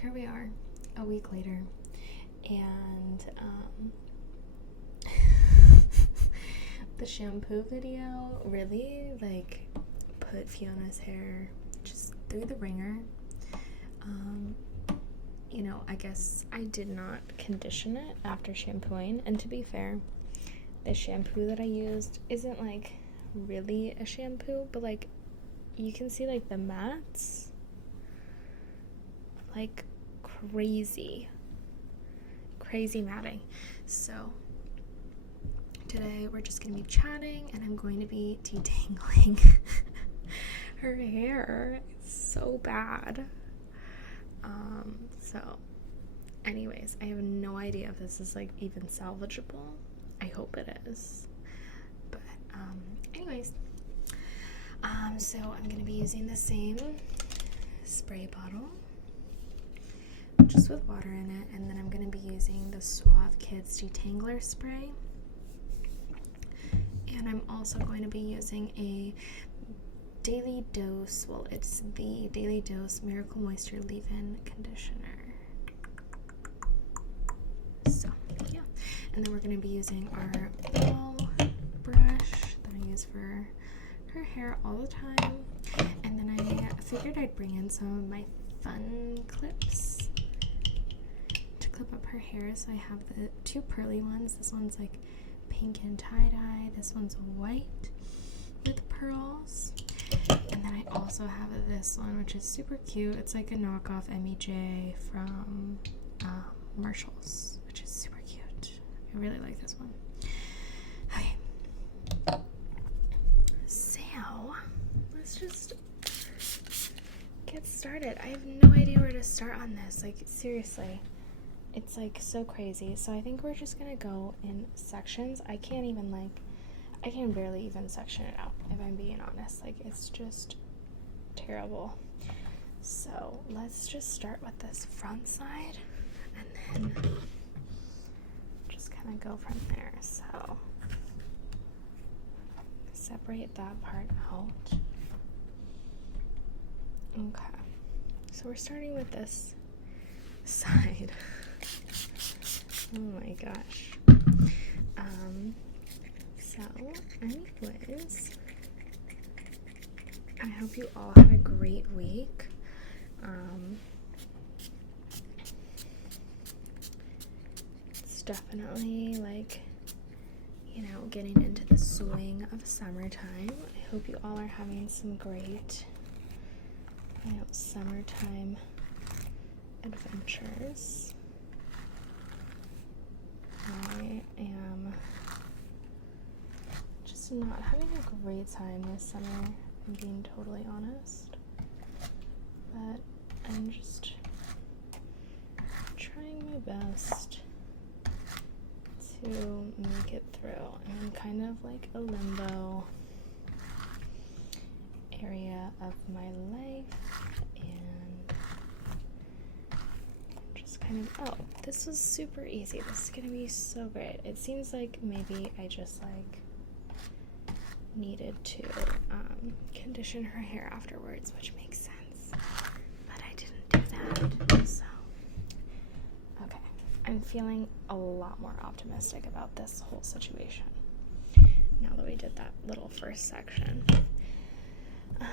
here we are a week later, and the shampoo video really like put Fiona's hair just through the ringer. You know, I guess I did not condition it after shampooing, and to be fair, the shampoo that I used isn't like really a shampoo, but like you can see like the mats like crazy matting. So today we're just gonna be chatting, and I'm going to be detangling her hair. It's so bad. So anyways, I have no idea if this is like even salvageable. I hope it is. But anyways, so I'm gonna be using the same spray bottle just with water in it, and then I'm gonna be using the Suave Kids Detangler spray, and I'm also going to be using a Daily Dose, well, it's the Daily Dose Miracle Moisture Leave-In Conditioner. So, yeah. And then we're going to be using our ball brush that I use for her hair all the time. And then I figured I'd bring in some of my fun clips to clip up her hair. So I have the two pearly ones. This one's like pink and tie-dye. This one's white with pearls. And then I also have this one, which is super cute. It's like a knockoff MEJ from Marshalls, which is super cute. I really like this one. Okay. So, let's just get started. I have no idea where to start on this. Like, seriously. It's like so crazy. So I think we're just gonna go in sections. I can barely even section it out, if I'm being honest. Like, it's just terrible. So let's just start with this front side, and then just kind of go from there. So separate that part out. Okay, so we're starting with this side. Oh my gosh. So anyways, I hope you all had a great week. It's definitely like, you know, getting into the swing of summertime. I hope you all are having some great, you know, summertime adventures. I am just not having a great time this summer, I'm being totally honest. But I'm just trying my best to make it through. And I'm kind of like a limbo area of my life, and just kind of, oh, this was super easy. This is gonna be so great. It seems like maybe I just like needed to condition her hair afterwards, which makes sense, but I didn't do that. So okay, I'm feeling a lot more optimistic about this whole situation now that we did that little first section. But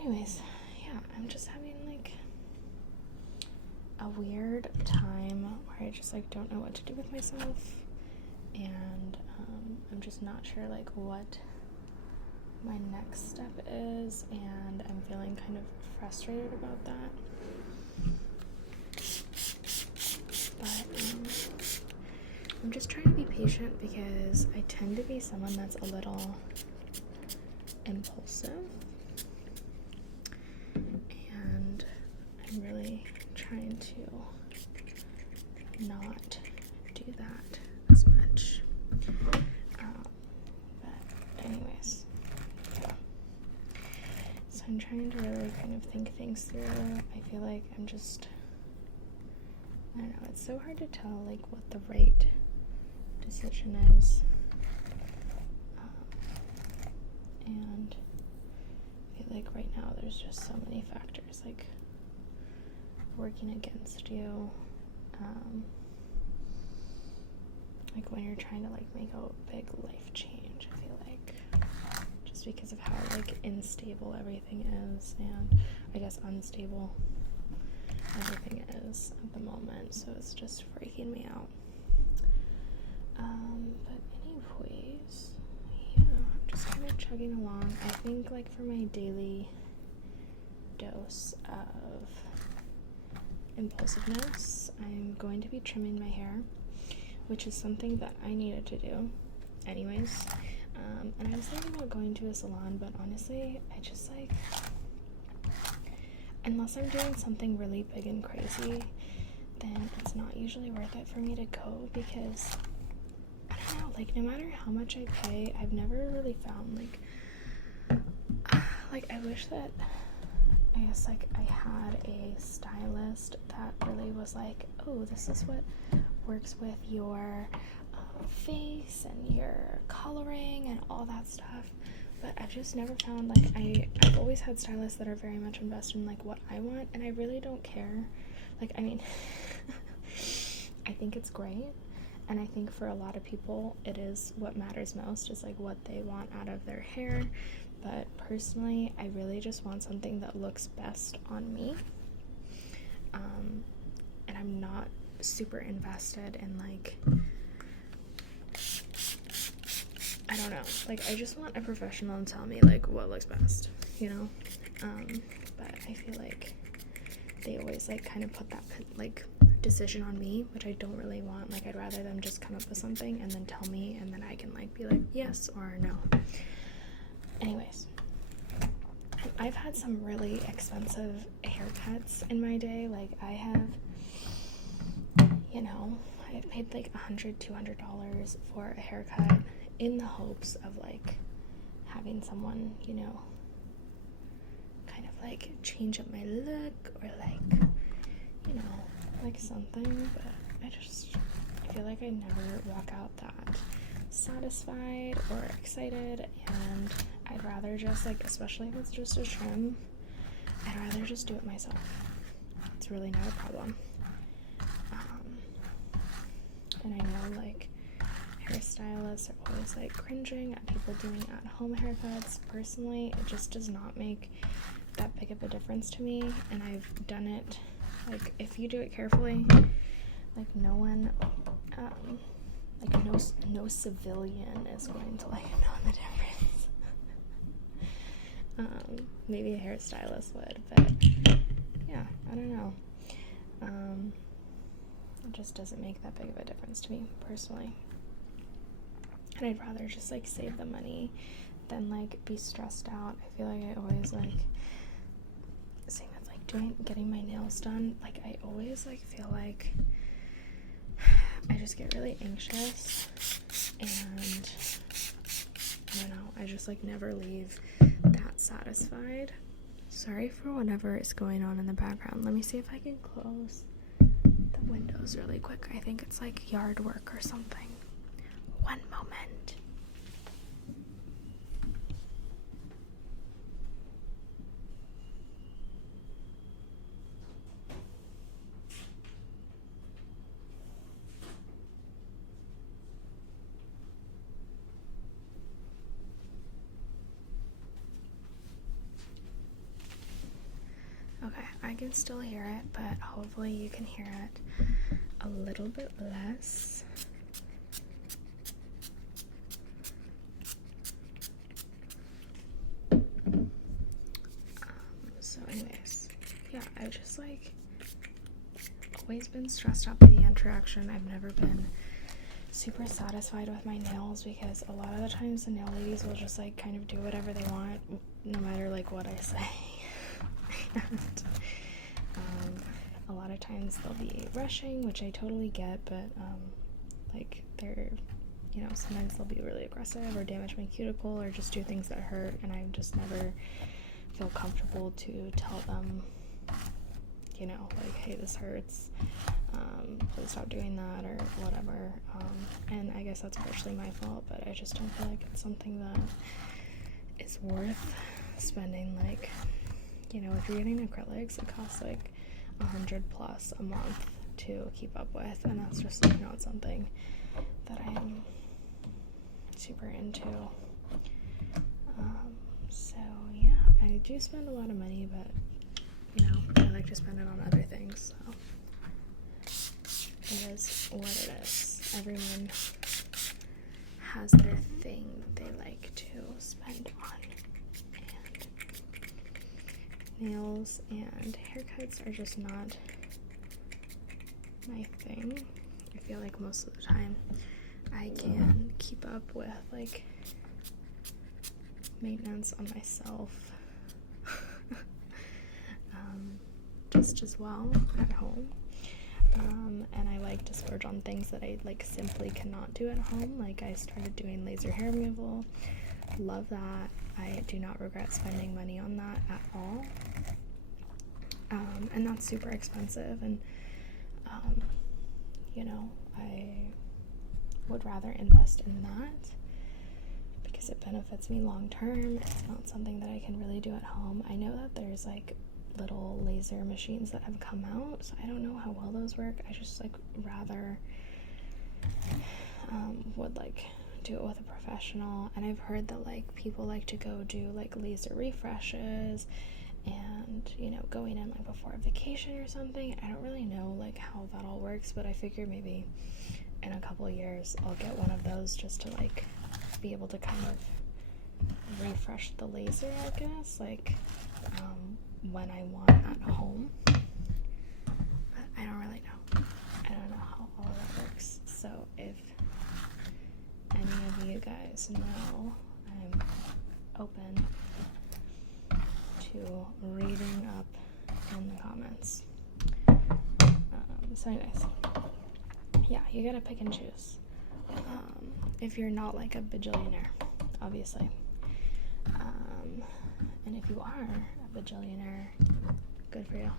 anyways, yeah, I'm just having like a weird time where I just like don't know what to do with myself, and I'm just not sure like what my next step is, and I'm feeling kind of frustrated about that. But I'm just trying to be patient, because I tend to be someone that's a little impulsive, and I'm really trying to not do that as much. But anyways, yeah. So I'm trying to really kind of think things through. I feel like I'm just, I don't know, it's so hard to tell like what the right decision is. And I feel like right now there's just so many factors like working against you. Like when you're trying to like make a big life change, I feel like, just because of how like unstable everything is, and I guess unstable everything is at the moment, so it's just freaking me out. But anyways, yeah, I'm just kind of chugging along. I think like for my daily dose of impulsiveness, I'm going to be trimming my hair, which is something that I needed to do anyways. And I was thinking about going to a salon, but honestly, I just like, unless I'm doing something really big and crazy, then it's not usually worth it for me to go, because I don't know, like no matter how much I pay, I've never really found like I wish that, I guess like I had a stylist that really was like, oh, this is what works with your face and your coloring and all that stuff. But I've just never found, like, I've always had stylists that are very much invested in like what I want, and I really don't care. Like, I mean, I think it's great, and I think for a lot of people it is what matters most, is like what they want out of their hair. But personally, I really just want something that looks best on me, and I'm not super invested in like, I don't know, like I just want a professional to tell me like what looks best, you know. But I feel like they always like kind of put that like decision on me, which I don't really want. Like I'd rather them just come up with something and then tell me, and then I can like be like yes or no. Anyways, I've had some really expensive haircuts in my day. Like I have, you know, I've paid like $100-$200 for a haircut in the hopes of like having someone, you know, kind of like change up my look, or like, you know, like something. But I feel like I never walk out that satisfied or excited, and I'd rather just like, especially if it's just a trim, I'd rather just do it myself. It's really not a problem. And I know like hairstylists are always like cringing at people doing at-home haircuts. Personally, it just does not make that big of a difference to me, and I've done it. Like if you do it carefully, like no one, like no civilian is going to like know the difference. Maybe a hairstylist would, but yeah, I don't know. It just doesn't make that big of a difference to me personally. And I'd rather just like save the money than like be stressed out. I feel like I always like, same with like getting my nails done. Like I always like feel like I just get really anxious, and I don't know, I just like never leave that satisfied. Sorry for whatever is going on in the background. Let me see if I can close the windows really quick. I think it's like yard work or something. One moment. Okay, I can still hear it, but hopefully you can hear it a little bit less. So anyways, yeah, I've just like always been stressed out by the interaction. I've never been super satisfied with my nails, because a lot of the times the nail ladies will just like kind of do whatever they want, no matter like what I say. And a lot of times they'll be rushing, which I totally get, but like they're, you know, sometimes they'll be really aggressive or damage my cuticle or just do things that hurt, and I just never feel comfortable to tell them, you know, like, hey, this hurts, please stop doing that or whatever. And I guess that's partially my fault, but I just don't feel like it's something that is worth spending, like, you know, if you're getting acrylics, it costs like 100 plus a month to keep up with, and that's just like not something that I'm super into. So yeah, I do spend a lot of money, but you know, I like to spend it on other things, so it is what it is. Everyone has their thing they like to spend on, and nails and haircuts are just not my thing. I feel like most of the time I can keep up with like maintenance on myself just as well at home, and I like to splurge on things that I like simply cannot do at home. Like I started doing laser hair removal, love that. I do not regret spending money on that at all, and that's super expensive, and you know, I would rather invest in that because it benefits me long term. It's not something that I can really do at home. I know that there's like little laser machines that have come out, so I don't know how well those work. I just like rather would like do it with a professional. And I've heard that like people like to go do like laser refreshes and, you know, going in like before a vacation or something. I don't really know like how that all works, but I figure maybe in a couple of years I'll get one of those just to like be able to kind of refresh the laser, I guess, like when I want at home. But I don't really know. I don't know how all of that works. So if any of you guys know, I'm open to reading up in the comments. So anyways, yeah, you gotta pick and choose. If you're not like a bajillionaire, obviously. And if you are a bajillionaire, good for you.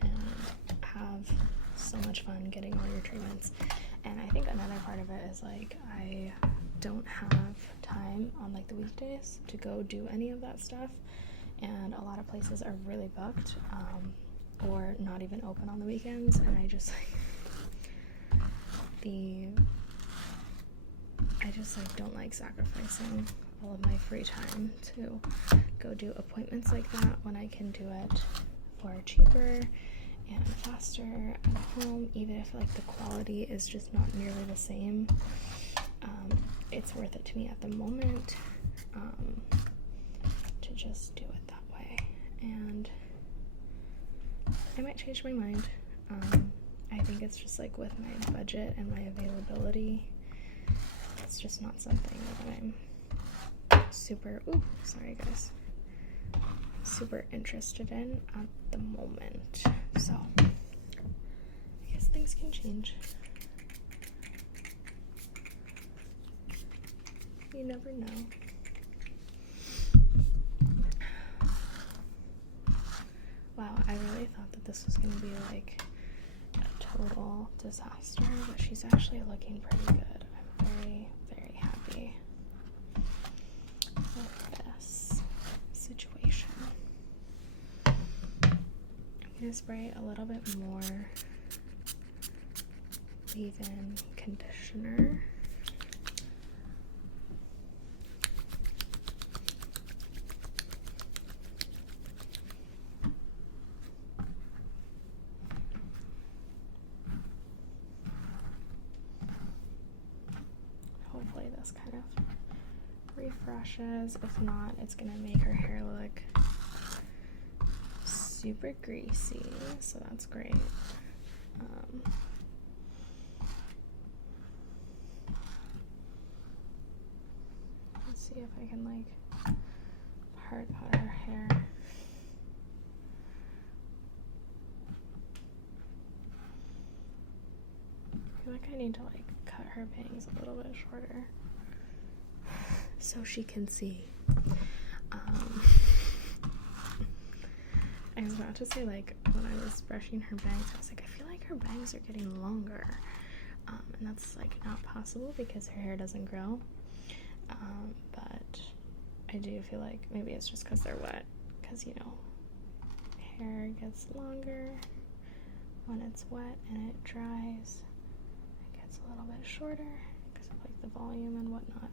And have so much fun getting all your treatments. And I think another part of it is like I don't have time on like the weekdays to go do any of that stuff, and a lot of places are really booked, or not even open on the weekends, and I just don't like sacrificing all of my free time to go do appointments like that when I can do it for cheaper and faster at home, even if like the quality is just not nearly the same. It's worth it to me at the moment to just do it that way, and I might change my mind. I think it's just like with my budget and my availability, it's just not something that I'm super interested in at the moment. So I guess things can change. You never know. Wow, I really thought that this was gonna be like a total disaster, but she's actually looking pretty good. I'm very, very happy with this situation. I'm gonna spray a little bit more leave-in conditioner. Hopefully this kind of refreshes. If not, it's gonna make her hair look super greasy, so that's great. Let's see if I can like part out her hair. I feel like I need to like cut her bangs a little bit shorter so she can see. I was about to say, like, when I was brushing her bangs, I was like, I feel like her bangs are getting longer, and that's like not possible because her hair doesn't grow, but I do feel like maybe it's just because they're wet, because, you know, hair gets longer. When it's wet and it dries, it gets a little bit shorter because of like the volume and whatnot.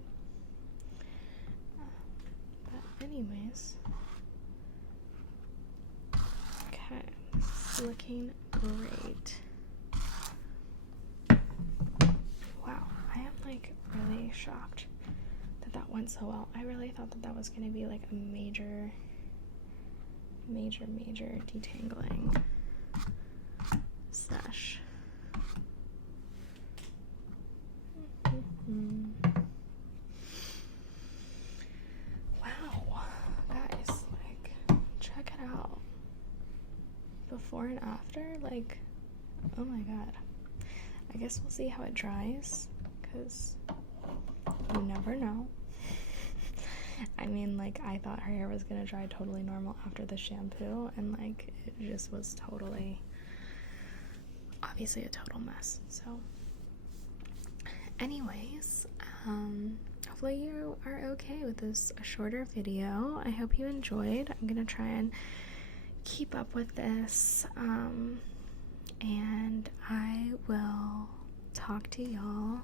But anyways, okay, this is looking great. Wow, I am like really shocked that that went so well. I really thought that that was going to be like a major detangling sesh. Wow, guys, like, check it out. Before and after, like, oh my god. I guess we'll see how it dries, because you never know. I mean, like, I thought her hair was gonna dry totally normal after the shampoo, and like, it just was totally, obviously a total mess. So anyways, hopefully you are okay with this shorter video. I hope you enjoyed. I'm gonna try and keep up with this, and I will talk to y'all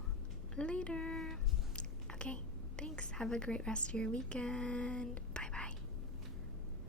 later. Okay, thanks. Have a great rest of your weekend.